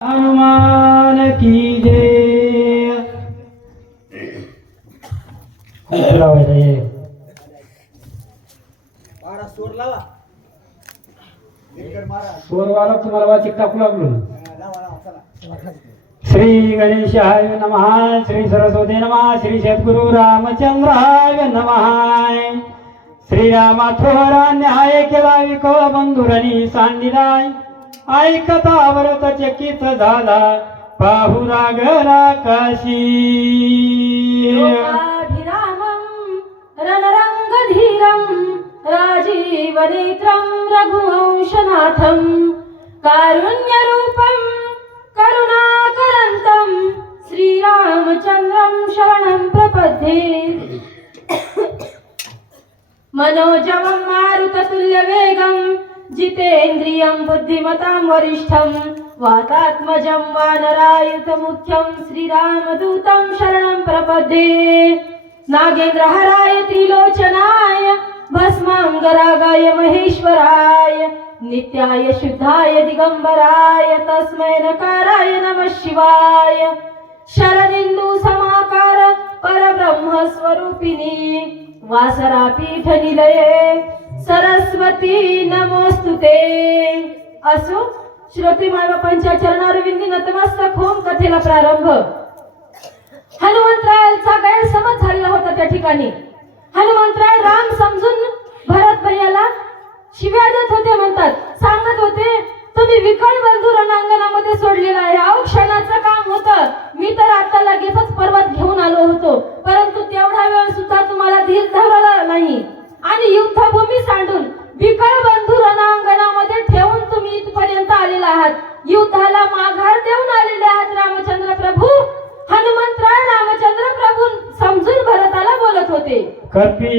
हनुमान की जय। स्वरवाला तुम्हाला वाचिक टाकू लागलो ना. श्री गणेशाय नमः, श्री सरस्वती नमः, श्री सद्गुरु रामचंद्राय नमः. श्रीरामा थोरा न्याय केला विकळ बंधुरनी सांडिलाय. ऐकता व्रत चकित झाला पाहू रागरा काशी. लोकाभिरामं रणरंगधीरं राजीवनेत्रं रघुवंशनाथं कारुण्यरूपं करुणाकरन्तं श्रीरामचन्द्रं शरणं प्रपद्ये. मनोजवं मारुततुल्यवेगं जितेन्द्रियं बुद्धिमतां वरिष्ठं वातात्मजं वानरायुतमुख्यं श्रीरामदूतं शरणं प्रपद्ये. नागेन्द्रहराय त्रिलोचनाय भस्मांगरागाय महेश्वराय नित्याय शुद्धाय दिगंबराय तस्मै नकाराय नमः शिवाय. शरदिंदू समाकार परब्रह्म स्वरूपिणी वासरापीठ निलये सरस्वती नमोस्तुते. असो श्रोत्री मायबापांच्या चरणारविंदी नतमस्तक होऊन कथेला प्रारंभ. हनुमंतरायांचा गैरसमज झालेला होता त्या ठिकाणी. हनुमंतराय राम समजून भरत भैयाला शिव्या देत होते. म्हणतात, सांगत होते, तुम्ही विकळ बंधू रणांगणामध्ये सोडलेला आहे. अहो क्षणाचं काम होतं. मी तर आता लगेचच पर्वत घेऊन आलो होतो, परंतु तेवढा वेळ सुद्धा तुम्हाला धीर धरला नाही आणि युद्धभूमी सांडून विकळ बंधू रणांगणामध्ये ठेवून तुम्ही इथपर्यंत आलेला आहात. युद्धाला माघार देऊन आलेले आहात रामचंद्र प्रभू. हनुमंतराय रामचंद्र प्रभू समजून भरताला बोलत होते. कपी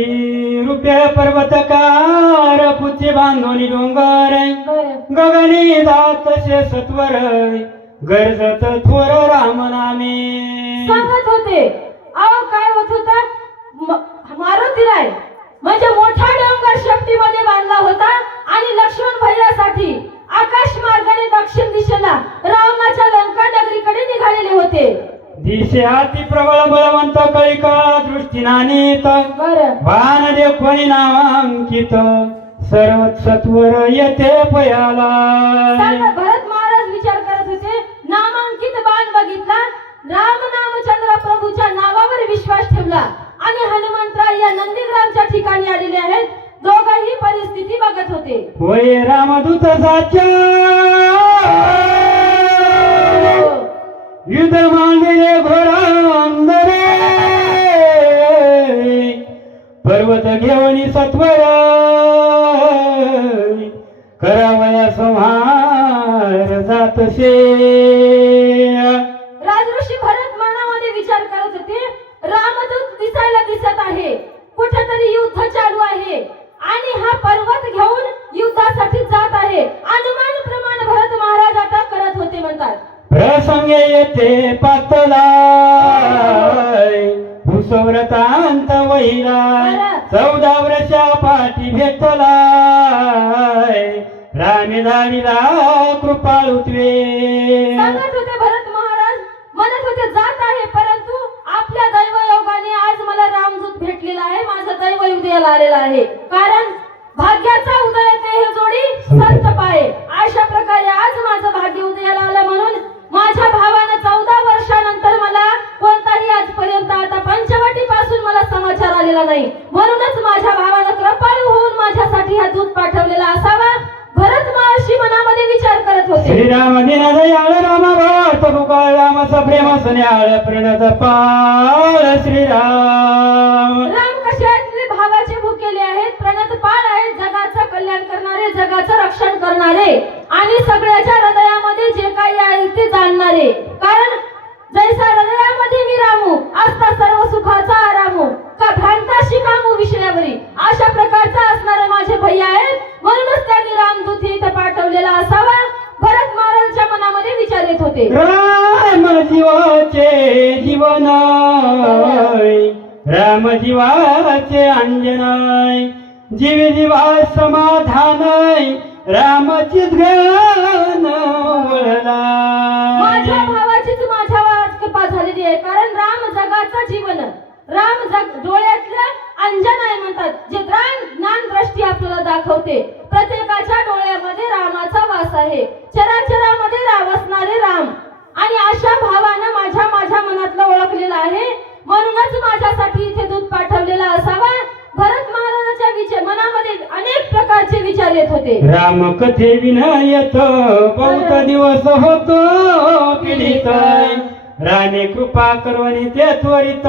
रुपये पर्वतकार पुच्चे बांधोनी डोंगर गगनी जात सत्वर गरजत थोर राम नामे. सांगत होते, अहो काय होत होता, मारुतीराय म्हणजे मोठा डोंगर शेपटीमध्ये बांधला होता आणि लक्ष्मण भैयासाठी आकाश मार्गाने दक्षिण दिशेला रावणाच्या लंका नगरीकडे निघालेले होते. दिशे हाती प्रबळ बळवंत कळिका दृष्टी नानीत बाण देखोनी नावांकित सर्व सत्वर येते पयाला. भरत महाराज विचार करत होते, नामांकित बाण बघितला, राम नामचंद्र प्रभूच्या नावावर विश्वास ठेवला आणि हनुमंतराय या नंदीग्रामच्या ठिकाणी आलेले आहेत. दोघंही परिस्थिती बघत होते. होय रामदूत साचा युद्ध मांडले घोरांदरे पर्वत घेऊन सत्वर करावया संहार जातसे. राजऋषी भरत मनामध्ये विचार करत होते, रामदूत दिसायला दिसत आहे, कुठेतरी युद्ध चालू आहे आणि हा पर्वत घेऊन युद्धासाठी जात आहे. अनुमान प्रमाण भरत महाराज आता करत होते. म्हणतात, प्रसंग येते पातला भूसव्रतांत वहिला 14 वर्षा पाठी भेटला रामे धाडीला कृपाळुत्वे. सांगत होते भरत महाराज, म्हणत होते जात आहे, परंतु आपल्या दैवयोगाने आज मला रामदूत भेटलेला आहे. माझं दैव उदयाला आलेला आहे, कारण भाग्याचा उदय येते हे जोडी संत पाये. अशा प्रकारे आज माझं भाग्य उदयाला आलं म्हणून माझ्या भावानं 14 वर्षानंतर मला कोणताही आजपर्यंत आता पंचवटी पासून मला समाचार आलेला नाही. म्हणूनच माझ्या भावानं कृपाळू होऊन माझ्यासाठी हा दूत पाठवलेला असावा. भरत महर्षी मनामध्ये विचार करत होते. श्रीराम दीनदयाळ राम भक्त गोपाळ राम सप्रेम स्नेहाळ प्रणत पाळ श्रीराम. राम कसे आहेत? भावाचे भुकेले आहेत, प्रणत पाळ आहेत, जगाचं कल्याण करणारे, जगाचं रक्षण करणारे आणि सगळ्याच्या हृदयामध्ये जे काही आहे ते जाणणारे. कारण जैसा हृदयामध्ये मी रामू असता सर्व सुखाचा आरामू का भ्रांताशी कामू विषयावरी, अशा प्रकारचा असणारे माझे भैया आहेत. म्हणूनच त्यांनी रामदूत इथं पाठवलेला असावा. भरत महाराजांच्या मनामध्ये विचार येत होते. राम जीवाचे जीवन राम जीवाचे अंजन जीव जीवा समाधान रामाचीच घन वळला माझ्या भावाचीच माझ्यावर कृपा झालेली आहे. कारण राम जगाचा जीवन, राम डोळ्यातलं अंजन आहे म्हणतात, जे ज्ञान दृष्टी आपल्याला दाखवते. प्रत्येकाच्या डोळ्यामध्ये रामाचा वास आहे, चराचरामध्ये वसणारे राम. आणि अशा भावानं माझ्या मनातलं ओळखलेलं आहे. म्हणूनच माझ्यासाठी इथे दूध पाठवलेला असावा. भरत महाराजांच्या मनामध्ये अनेक प्रकारचे विचार येत होते. राम कथे विनयत बहुत दिवस होतो पीडित राणे कृपा करवणी ते त्वरित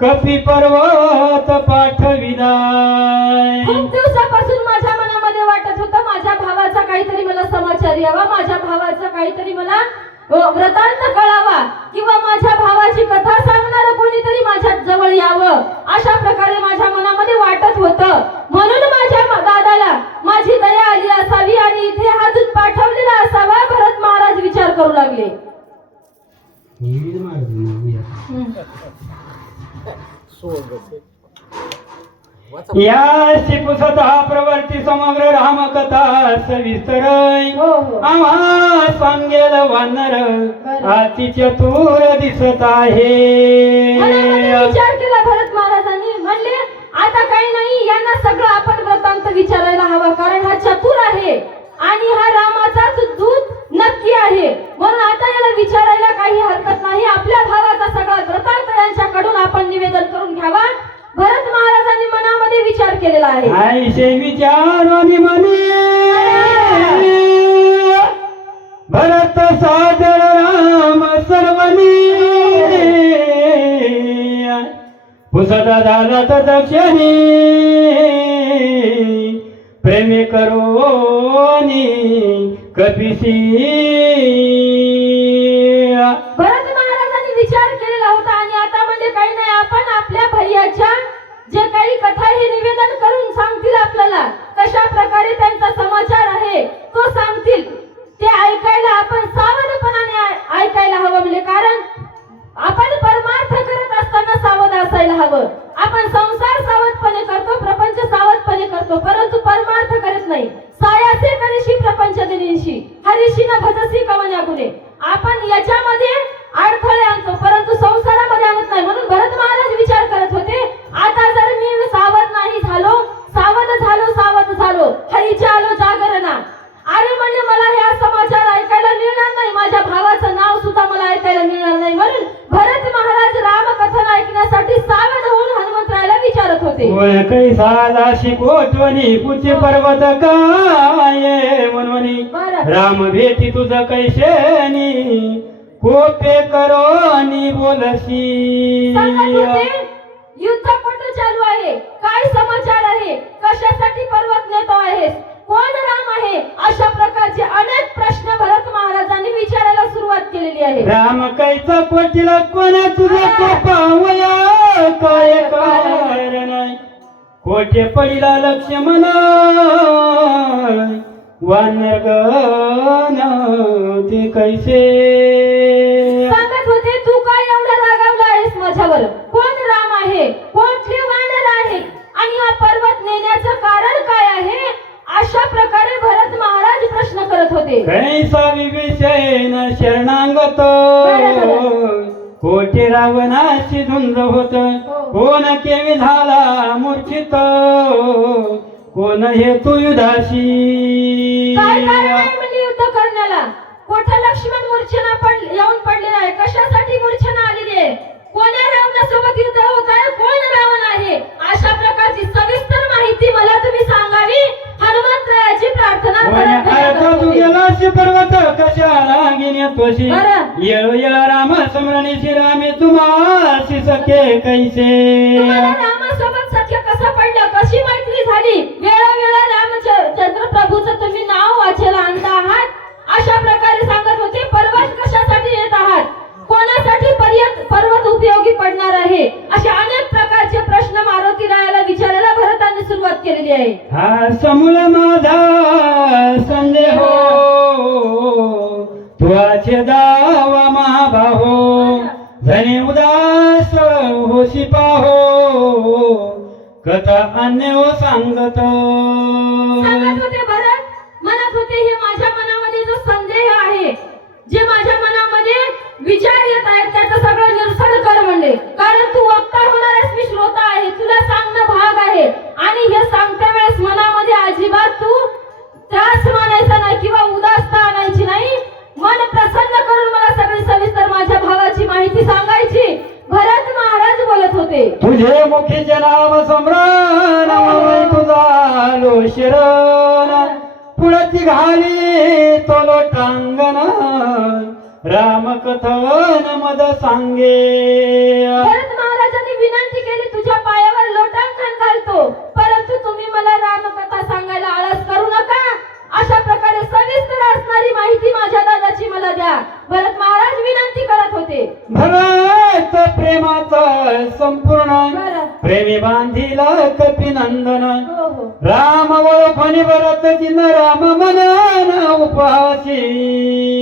कपी पर्वत पाठविलाय. खूप दिवसापासून माझ्या मनामध्ये वाटत होतं माझ्या भावाचा काहीतरी मला समाचार यावा, माझ्या भावाचा काहीतरी मला वृत्तांत कळावा, किंवा माझ्या भावाची कथा सांगणारं कोणीतरी माझ्या जवळ यावं, अशा प्रकारे माझ्या मनामध्ये वाटत होतं. म्हणून माझ्या दादाला माझी दया आली असावी आणि इथे हा दूत पाठवलेला असावा. भरत महाराज विचार करू लागले. या पुसता प्रवर्ती समग्र रामकथा सविस्तर आम्हा सांगेल वानर अति चतुर दिसत आहे. विचार केला भरत महाराजांनी. म्हणले आता काही नाही, यांना सगळं आपण वृत्तांत विचारायला हवा, कारण हा चतुर आहे आणि हा रामाचाच दूत नक्की आहे. म्हणून आता याला विचारायला काही हरकत नाही. आपल्या भावाचा सगळा वृत्तांत यांच्याकडून आपण निवेदन करून घ्यावा. भरत महाराजांनी मनामध्ये विचार केलेला आहे. आईशे विचारोनी मनी भरत सादर राम सर्वनी पुसदा झाला तर दक्षिणी प्रेमी करोनी कपिसी. भरत महाराजांनी विचार केलेला होता आणि आता म्हणजे काही नाही, आपण आपल्या भैयाच्या जे काही कथा हे निवेदन करून सांगतील आपल्याला, कशा प्रकारे त्यांचा समाचार आहे तो सांगतील, ते ऐकायला आपण सावधपणाने ऐकायला हवं. म्हणजे कारण आपण परमार्थ करत असताना सावध असायला हवं. आपण संसार सावधपणे करतो, प्रपंच सावधपणे करतो, परंतु परमार्थ करत नाही. सायासे करीशी प्रपंच दिनीशी हरीशी न भजसी कवन्या गुणे. आपण याच्यामध्ये अडथळे आणतो परंतु संसारामध्ये आणत नाही. म्हणून भरत महाराज विचार करत होते, आता जर मी सावध नाही झालो, सावध झालो हरीच्या आलो जागरणा, अरे म्हणजे मला हे समाचार ऐकायला मिळणार नाही, माझ्या भावाचं नाव सुद्धा मला ऐकायला मिळणार नाही. म्हणून भरत महाराज रामकथन ऐकण्यासाठी सावध होऊन हनुमंतरायाला विचारत होते. कैसाला शिकोत्वनी पुचे पर्वत काय म्हणवनी राम भेटी तुझ कैशेनी कोपे करोनी बोलशी. युद्ध कुठं चालू आहे, काय समाचार आहे, कशासाठी पर्वत नेतो आहेस, कोण राम आहे, अशा प्रकारचे अनेक प्रश्न भरत महाराजांनी विचारायला सुरुवात केलेली आहे. राम कैचा कोटीला कोण तुझा कोपावया काय कारण कोठे पडिला लक्ष्मण वानरगण ते कैसे. सांगत होते तू काय एवढा रागावला आहेस माझ्यावर, कोण राम आहे, कोणते वानर आहे आणि हा पर्वत नेण्याचं कारण काय आहे, अशा प्रकारे भरत महाराज प्रश्न करत होते. कैसा विभीषण शरणांगत कोठे रावणाशी झुंज होत कोण केवी झाला मूर्छित कोण हे तू युधाशी. काय कारण आहे म्हणजे युद्ध करण्याला, कोठे लक्ष्मण मूर्छना येऊन पडलेला आहे, कशासाठी मूर्छना आलेली आहे, कोण्या रावणासोबत युद्ध होत आहे, कोण रावण आहे, अशा प्रकारची सविस्तर माहिती मला तुम्ही सांगावी. हनुमंतरायाची प्रार्थना तू गेलास पर्वत कशाला घेण्या तोशी येळ राम स्मरणीशी रामे तुम्हाशी सखे कैसे. रामासोबत सख्य कसं पडलं, कशी मैत्री झाली, वेळोवेळा रामचंद्र प्रभूचं तुम्ही नाव वाचेला आणता आहात, अशा प्रकारे सांगत होते. पर्वत कशासाठी येत आहात, कोणासाठी पर्वत उपयोगी पडणार आहे, असे अनेक प्रकारचे प्रश्न मारुती रायाला विचारायला भरतांनी सुरुवात केलेली आहे. हा समूळ माझा संदेह तुझे दावा महाभाहो धने उदास होशी पाहो कथा अन्य सांगत. सांगत होते भरत विचार येत आहेत त्याचं सगळं निरसन कर म्हणले. कारण तू वक्ता होणार आहेस, मी श्रोता आहे, तुला सांगणं भाग आहे. आणि हे सांगत्या वेळेस मनामध्ये अजिबात तू त्रास मानायचा नाही किंवा उदासता आणायची नाही. मन प्रसन्न करून मला सगळी सविस्तर माझ्या भावाची माहिती सांगायची. भरत महाराज बोलत होते. तुझे मुखीचे नाम सम्रान तुझा लो शरण पुढची घाली तो लोटांगण राम कथन मद सांगे. भरत महाराजांनी विनंती केली, तुझ्या पायावर लोटांगण घालतो, परंतु तुम्ही मला रामकथा सांगायला आळस करू नका. अशा प्रकारे सविस्तर असणारी माहिती माझ्या दादाची मला द्या. भरत महाराज विनंती करत होते. भरत प्रेमाचा संपूर्ण प्रेमी बांधिला कपिनंदन हो हो राम ओळखणी भरत जिन राम मनन उपासी.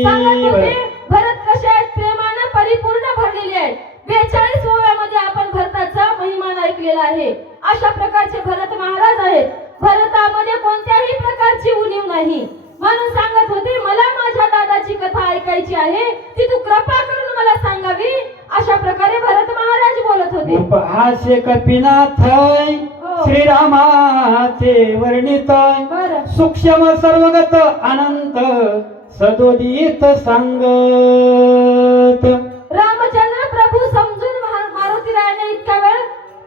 सांगत होते, भरत कसे आहेत, प्रेमानं परिपूर्ण भरलेले आहेत. 42 ओव्यामध्ये आपण भरताचा महिमा ऐकलेला आहे. अशा प्रकारचे भरत महाराज आहेत. भरतामध्ये कोणत्याही प्रकारची उणीव नाही. म्हणून सांगत होते, मला माझ्या दादाची कथा ऐकायची आहे, ती तू कृपा करून मला सांगावी. अशा प्रकारे भरत महाराज बोलत होते. उपहास्य कपिनाथ श्रीरामाचे वर्णित बरं. सूक्ष्म सर्वगत अनंत सदोदित सांगत. रामचंद्र प्रभू समजून मारुतीरायाने इतका वेळ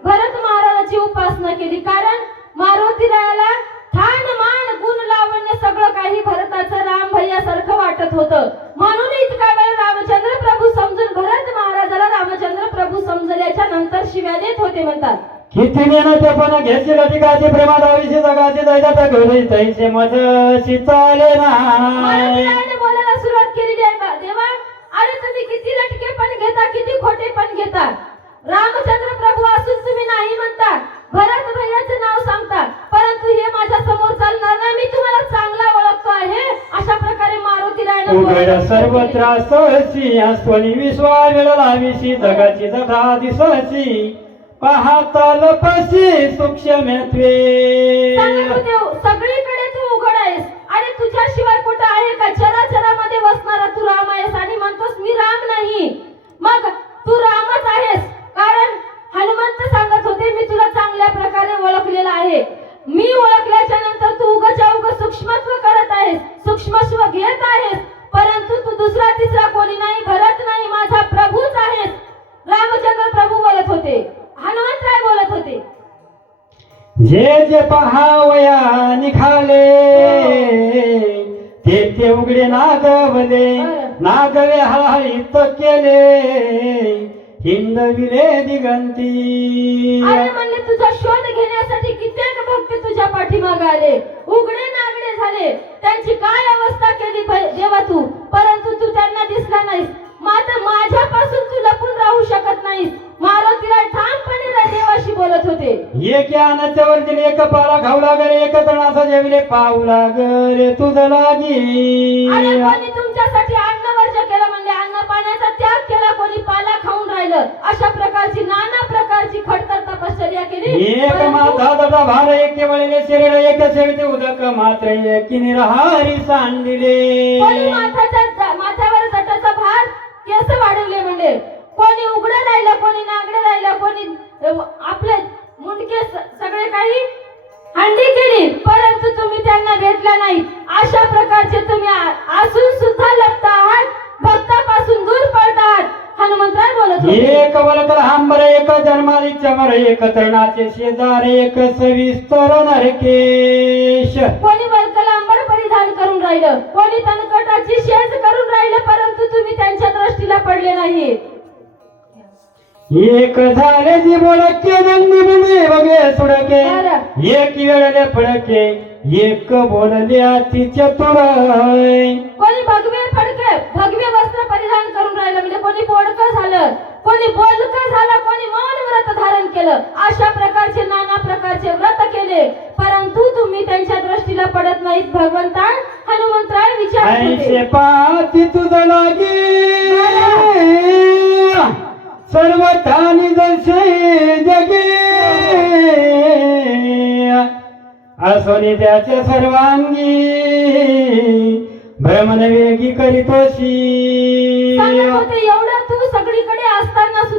भरत महाराजाची उपासना केली. कारण मारुतीरायाला ठाण मान गुण लावण्य सगळं काही भरताचं राम भैयासारखं वाटत होतं. म्हणून इतका वेळ रामचंद्र प्रभू समजून भरत महाराजाला रामचंद्र प्रभू समजल्याच्या नंतर शिव्या देत होते. म्हणतात, किती नेना ते पण घेतली लटिकाची प्रेमात आयुष्य जगाची दैदात घोरी तैसे मज शिताले ना. मारुतीरायाने बोलायला सुरुवात केलेली आहे. देवा, अरे तुम्ही किती लटके पण घेता, किती खोटे पण घेता. रामचंद्र प्रभू असून तुम्ही नाही म्हणता, भरत भैयाचे नाव सांगता, परंतु हे माझ्या समोर चालणार नाही, मी तुम्हाला चांगला ओळखतो आहे. अशा प्रकारे मारुतीरायाने उघड सर्व त्रासची आस्वनी विश्वा वेळ लाविशी जगाची जगा दिसची पाहता लपशी सूक्ष्मत्वे. सगळीकडे तू उघड आहेस. अरे तुझ्याशिवाय कुठं आहे का? चराचरामध्ये बसणारा तू राम आहेस आणि म्हणतोस मी राम नाही. मग तू रामच आहेस. कारण हनुमंत सांगत होते, मी तुला चांगल्या प्रकारे ओळखलेला आहे. मी ओळखल्याच्या नंतर तू उगाच्या उगा सूक्ष्मत्व करत आहेस, सूक्ष्मत्व घेत आहेस, परंतु तू दुसरा तिसरा कोणी नाही, भरत नाही, माझा प्रभूच आहेस. रामचंद्र प्रभू बोलत होते, हनुमंतराय बोलत होते. जे जे पहावया निघाले ते ते उघडे नागवले नागवे हळहळीत केले हिंदविले दिगंती. अरे म्हणले, तुझा शोध घेण्यासाठी कित्येक भक्त तुझ्या पाठीमागे आले, उघडे नागडे झाले, त्यांची काय अवस्था केली देवा तू, परंतु तू त्यांना दिसला नाहीस. मात्र माझ्यापासून तू लपून राहू शकत नाहीस. मारुतीला ठामपणे देवाशी बोलत होते. एक यानाच्या वरती एक पाला खाऊ लागले, एक तणाचा जेवले पाऊ लागले तुझ लागी. अरे कोणी तुमच्यासाठी अन्न वर्ज केलं, म्हणजे अन्न पाण्याचा त्याग केला, कोणी पाला खाऊन राहिलं. अशा प्रकारची नाना प्रकारची खडतर तपश्चर्या केली. एक माथा दटा भार एक वळले शरीर एक सेविते उदक मात्र एक निरहारी सांडिले. कोणी माथ्यावर जटाचा भार केस वाढवले, म्हणजे कोणी उघडं राहिलं, कोणी नागडं राहिलं, कोणी आपले मुंडके सगळे काही हंडी केली, परंतु तुम्ही त्यांना भेटला नाही. अशा प्रकारचे तुम्ही असून सुद्धा लपता आहात, भक्तापासून दूर पळता आहात. हनुमंतराय बोलत होते. एक वलकर हांबर एक जन्मारी चमर एक तरुणाचे शेजार एक सविस्तर नरकेश. कोणी वल्कलांबर परिधान करून राहिलं, कोणी तणकटाची शेज करून राहिलं, परंतु तुम्ही त्यांच्या दृष्टीला पडले नाही. एक झाले जी बोलके नंदी बुडे बघे सुडके एक वेळेले फडके एक बोलले अति चतुर. कोणी भगवे फडके भगवे वस्त्र परिधान करून राहिलं, म्हणजे कोणी पोडकं झालं, कोणी बोलकं झालं, कोणी मौन व्रत धारण केलं. अशा प्रकारचे नाना प्रकारचे व्रत केले, परंतु तुम्ही त्यांच्या दृष्टीला पडत नाहीत. भगवंता हनुमंतराय विचारत होते. ऐसे पाती तुझ लागी सर्व ठाणी दर्शे जगे असोनी त्याच्या सर्वांगी भ्रमण वेगी करीतोशी. एवढं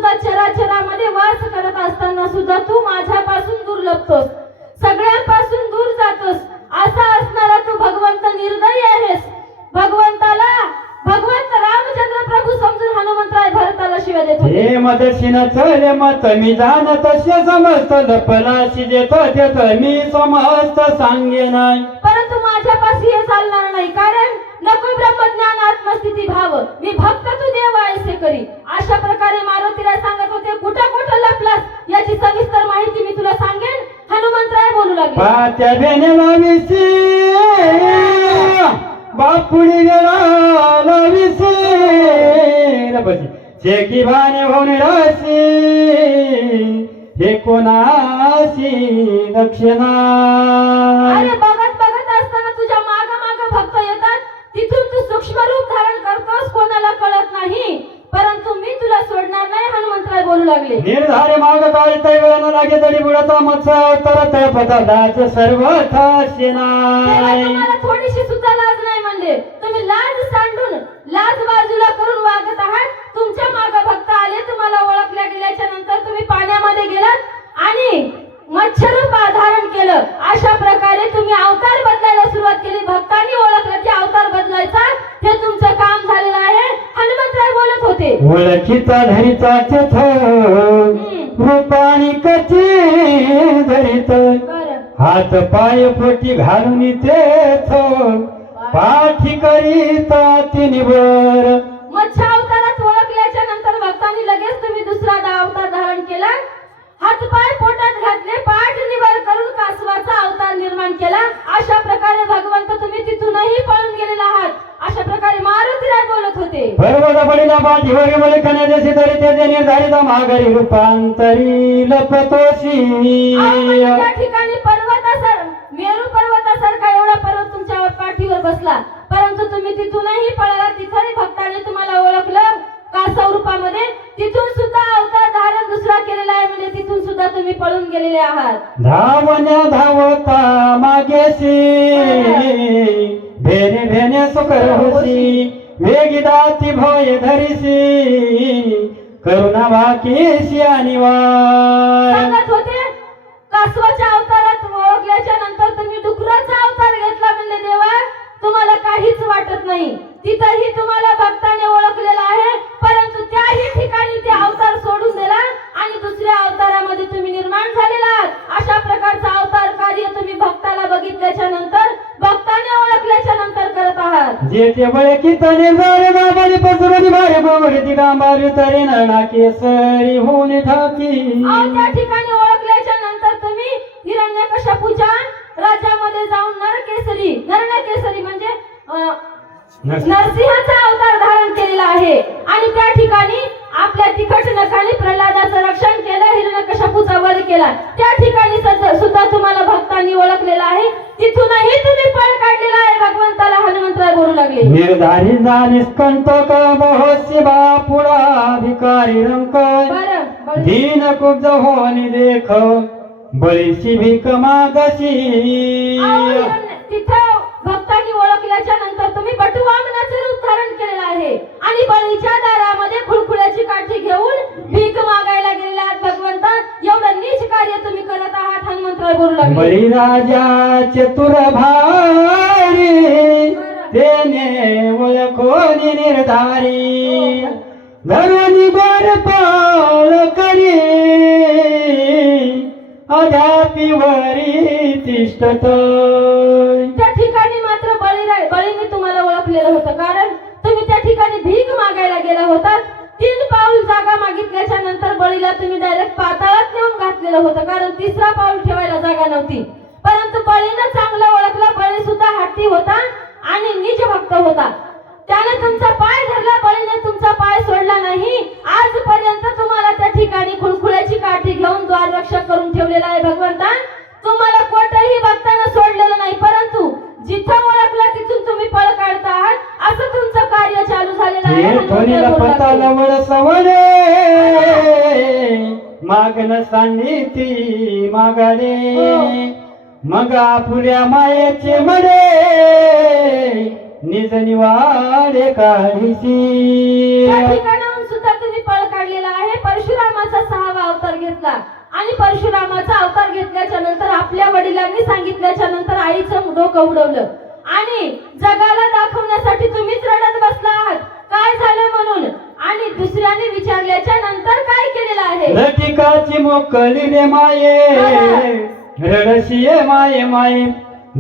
सुद्धा चराचरामध्ये वास करत असताना सुद्धा तू माझ्यापासून दूर लपतोस, सगळ्यांपासून दूर जातोस. असा असणारा तू भगवंत निर्दयी आहेस. भगवंत रामचंद्र प्रभू समजून हनुमंतराय भरताला शिव्या देत होते. हे मदशिना चले मत मी जाणत असे समस्त लपलाशी देत देत मी समस्त सांगे नाही. परंतु माझ्यापाशी हे चालणार नाही, कारण नको ब्रह्मज्ञान आत्मस्थिती भाव, मी भक्त तू देव ऐसे करी. अशा प्रकारे मारुतीला सांगत होते. कुठं कुठं लपलास याची सविस्तर माहिती मी तुला सांगेन. हनुमंतराय बोलू लागले. पात्या भेनेला विसी बापुडी वेळाला विसी शेकी भाने होऊन राशी हे कोणाशी दक्षिणा. अरे बघत बघत असताना तुझ्या माग माग भक्त येतात, तिथून तू सूक्ष्म रूप धारण करतोस, कोणाला कळत नाही, परंतु मी तुला सोडणार नाही. हनुमंतराय बोलू लागले. निर्धारे माग काळी तैवळानं लागे तरी बुडाचा मत्सा अवतारात पदार्थ सर्वथा शेनाय. तुम्हाला थोडीशी सुद्धा लाज नाही म्हणले. तुम्ही लाज सांडून लाज बाजूला करून वागत आहात. तुमच्या माग भक्त आले, तुम्हाला ओळखल्या गेल्याच्या नंतर तुम्ही पाण्यामध्ये गेलात आणि मच्छरूप धारण केलं. अशा प्रकारे तुम्ही अवतार बदलायला सुरुवात केली. भक्तांनी ओळखलं की अवतार बदलायचा हे तुमचं काम झालेलं आहे. हनुमंतराय बोलत होते. ओळखीचा धरिता चथ रूपाणी कची धरित हात पाय पोटी घालून तेथ पाठी करीता तिनिवर. मत्स्य अवतारात ओळखल्याच्या नंतर भक्तांनी लगेच तुम्ही दुसरा अवतार धारण केला. हातपाय पोटात घातले, पाठ निवार करून कासवाचा अवतार निर्माण केला. अशा प्रकारे भगवंत तुम्ही तिथूनही पळून गेलेला आहात. अशा प्रकारे मारुतीराय बोलत होते. पर्वत बळीला पाठीवर मले कन्यादेशी तरी ते निर्धारित माघारी रूपांतरी लपतोशी. त्या ठिकाणी मेरू पर्वतासारखा एवढा पर्वत तुमच्या पाठीवर बसला, परंतु तुम्ही तिथूनही पळाला. तिथेही भक्तांनी तुम्हाला ओळखलं कासव रूपामध्ये. तिथून सुद्धा अवतार धारण दुसरा केलेला आहे, म्हणजे तिथून सुद्धा तुम्ही पळून गेलेले आहात. धावण्या धावता मागेशी भेने भेने सुकर होशी वेगी दाती भोय धरिसी करुणा बाकीशी अनिवार्य. सांगत होते कासवाच्या अवतारात ओळखल्याच्या नंतर तुम्ही डुकराचा अवतार घेतला. म्हणजे देवा तुम्हाला काहीच वाटत नाही. तिथेही तुम्हाला भक्ताने ओळखलेला आहे, परंतु त्याही ठिकाणी ते अवतार सोडून दिला आणि दुसऱ्या अवतारामध्ये तुम्ही निर्माण झालेला आहात. अशा प्रकारचा अवतार कार्य तुम्ही भक्ताला बघितल्याच्या नंतर, भक्ताने ओळखल्याच्या नंतर करत आहात. जे ते बळकीत निर्धार बाबाने पसरली बारे बोगडी गांबारी तरी नरणा केसरी होऊन ठाकी. त्या ठिकाणी ओळखल्याच्या नंतर तुम्ही हिरण्यकश्यपूच्या राज्यामध्ये जाऊन नरकेसरी म्हणजे नरसिंहाचा अवतार धारण केलेला आहे आणि त्या ठिकाणी आपल्या तिखट नखाने प्रल्हादाचं रक्षण केलं, हिरण्यकश्यपूचा वध केला. त्या ठिकाणी सुद्धा तुम्हाला भक्तांनी ओळखलेला आहे. तिथूनही तुम्ही पळ काढलेला आहे. भगवंताला हनुमंतराय बोलू लागले. निर्धारी झालीस कंटक मोहसी बापुडा भिकारी रंक दीन कुब्ज होनी देख बळीची भीक मागशी. तिथं भक्तांनी ओळखल्याच्या नंतर तुम्ही बटुवामनाचे रूप धारण केलेलं आहे आणि बळीच्या दारामध्ये खुळखुळ्याची काठी घेऊन भीक मागायला गेलेला आहात. भगवंता एवढं नीच कार्य तुम्ही करत आहात. हनुमंतराय बोलू लागले. बळी राजा चतुर भारी तेने ओळखोनी निर्धारी धरुनी बर पाळ करी अध्यापीवरी तिष्ठत. त्या ठिकाणी मात्र बळीने तुम्हाला ओळखलेलं होतं, कारण तुम्ही त्या ठिकाणी भीक मागायला गेला होता. 3 पाऊल जागा मागितल्याच्या नंतर बळीला तुम्ही डायरेक्ट पाताळात नेऊन घातलेलं होतं, कारण 3रा पाऊल ठेवायला जागा नव्हती. परंतु बळीनं चांगलं ओळखलं. बळी सुद्धा हट्टी होता आणि निज भक्त होता. त्याने तुमचा पाय धरला, बळीने तुमचा पाय सोडला नाही. आजपर्यंत तुम्हाला त्या ठिकाणी खुळखुळ्याची काठी घेऊन द्वाररक्षक करून ठेवलेला आहे. भगवंता तुम्हाला कोठेही भक्तांना सोडलेलं नाही, परंतु जिथं ओळखलं तिथून तुम्ही पळ काढता आहात. असं तुमचं कार्य चालू झालेलं आहे. मागण सांगिती मागाडे मग आपुल्या मायेचे मडे निज निवाडे काढीसी. त्या ठिकाणाहून सुद्धा तुम्ही पळ काढ काढलेला आहे. परशुरामाचा 6वा अवतार घेतला आणि परशुरामाचा अवतार घेतल्याच्या नंतर आपल्या वडिलांनी सांगितल्याच्या नंतर आईचं डोकं उडवलं आणि जगाला दाखवण्यासाठी तुम्हीच रडत बसला आहात काय झालं म्हणून. आणि दुसऱ्याने विचारल्याच्या नंतर काय केलेलं आहे. लटिकाची मोकळी रे माये रडशिये माये माये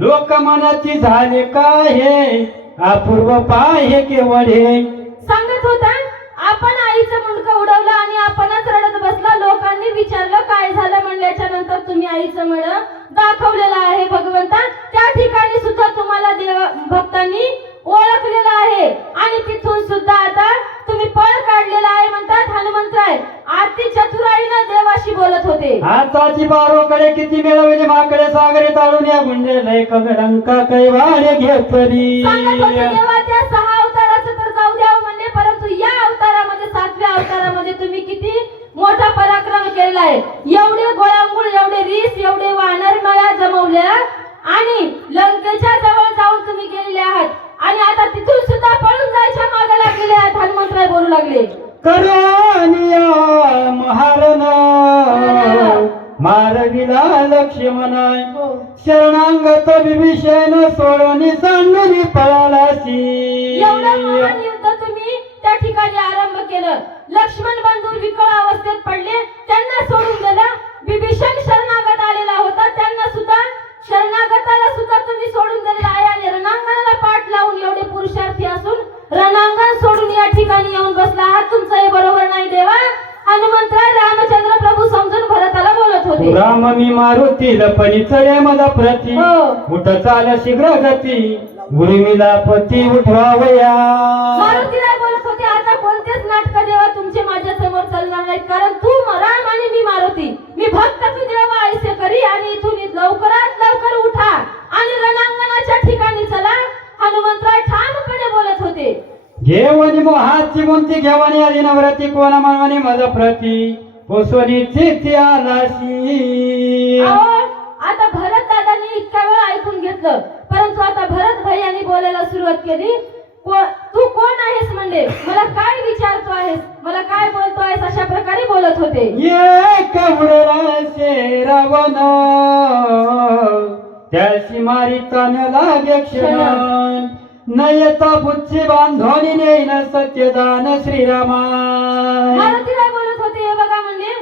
लोक मनाची झाले काय अपूर्व पाय केवळ हे. सांगत होता आपण आईचं मुंडकं उडवलं आणि आपणच रडत बसला. लोकांनी विचारलं काय झालं म्हणल्याच्या नंतर तुम्ही आईचं मळ दाखवलेलं आहे भगवंता. त्या ठिकाणी सुद्धा तुम्हाला देव भक्तांनी ओळखलेलं आहे आणि तिथून सुद्धा आता तुम्ही पळ काढलेला आहे म्हणतात हनुमंतराय. आरती चतुराईनं देवाशी बोलत होते. आताची बारोकडे किती मिळवली माकडे सागरे ताळून या गुंडे कलंका कैवारे घेतली. सांगत होते देवा त्या 6 अवताराचं तर जाऊ द्यावं म्हणले परंतु या अवतारामध्ये 7व्या अवतारामध्ये तुम्ही किती मोठा पराक्रम केलेला आहे. एवढे गोळांगुळ एवढे रीस एवढे वानर मळ्या जमवल्या आणि लंकेच्या जवळ जाऊन तुम्ही गेलेले आहात आणि आता तिथून सुद्धा पळून जायच्या मागे लागलेले आहेत. हनुमंतराय बोलू लागले करोनिया महारण मारविला लक्ष्मण शरणांगत विभीषण सोडून सांडून पळालासी. एवढं महान युद्ध तुम्ही त्या ठिकाणी आरंभ केलं. लक्ष्मण बंधू विकळ अवस्थेत पडले त्यांना सोडून दिलं. विभीषण शरणागत आलेला होता त्यांना सुद्धा शरणागताला सुद्धा तुम्ही सोडून दिलेला आहे आणि रणांगणाला पाठ लावून एवढे पुरुषार्थी असून रणांगण सोडून या ठिकाणी येऊन बसला आहात. तुमचं हे बरोबर नाही देवा. हनुमंतराय रामचंद्र प्रभू समजून भरताला बोलत होते. राम मी मारुती लपणी चढे मदा प्रती उठ चाल शीघ्र गती उर्मिला पती उठवावया. मारुतीराय बोलत होते आता कोणतेच नाटक देवा तुमचे माझ्या समोर चालणार नाहीत कारण तू राम आणि मी मारुती मी भक्त तू देवा ऐसे करी आणि इथून लवकरात लवकर उठा आणि रणांगणाच्या ठिकाणी चला. हनुमंतराय ठामपणे बोलत होते. घेवणी मोहाची मुंती घेवणी आली नवरती कोणा मानवणी मद प्रती पोसवणी चित्ती आलाशी. आता भरत दादांनी इतका वेळ ऐकून घेतलं परंतु आता भरत भैयानी बोलायला सुरुवात केली. तू कोण आहेस म्हणले मला काय विचारतो आहेस मला काय बोलतो आहेस अशा प्रकारे बोलत होते. एक उडला रावण त्याशी मारी तन लागे क्षण नयता बुच्ची बांधोनी नेन सत्यदान श्रीरामा. मारुतीराय बोलत होते हे बघा म्हणले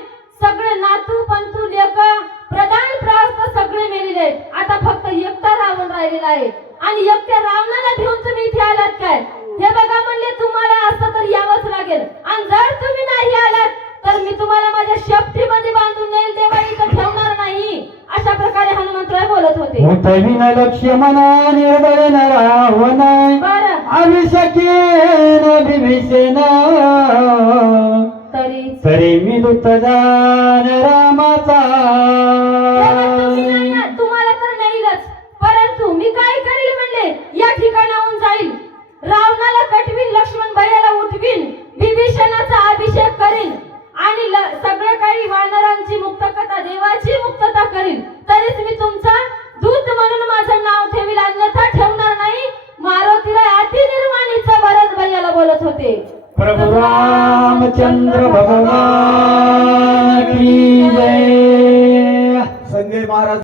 सगळे नातू पंतू लेक प्रधान प्रहस्त सगळे मेलेले आहेत. आता फक्त एकटा रावण राहिलेला आहे आणि एकट्या रावणाला घेऊन तुम्ही इथे आलात काय. हे बघा म्हणले तुम्हाला असं तर यावंच लागेल आणि जर तुम्ही नाही आलात तर मी तुम्हाला माझ्या शपथीमध्ये बांधून नेईल देवा इथं ठेवणार नाही अशा प्रकारे हनुमंतराय बोलत होते. उठविन लक्ष्मण निर्दयन रावण अभिषेकेन विभीषण तरी मी दूत जान रामाचा. तुम्हाला तर नाहीच परंतु मी काय करील म्हणले या ठिकाणाहून जाईल रावणाला कटवीन लक्ष्मण भैयाला उठवीन विभीषणाचा अभिषेक करीन आणि सगळं काही वानरांची मुक्तकथा देवाची मुक्तता करीन तरीच मी तुमचा दूत म्हणून माझं नाव ठेवील अन्यथा ठेवणार नाही. मारुतीराय अति निर्माणीचा भरत भैयाला बोलत होते. प्रभु रामचंद्र भगवान की जय. संजय महाराज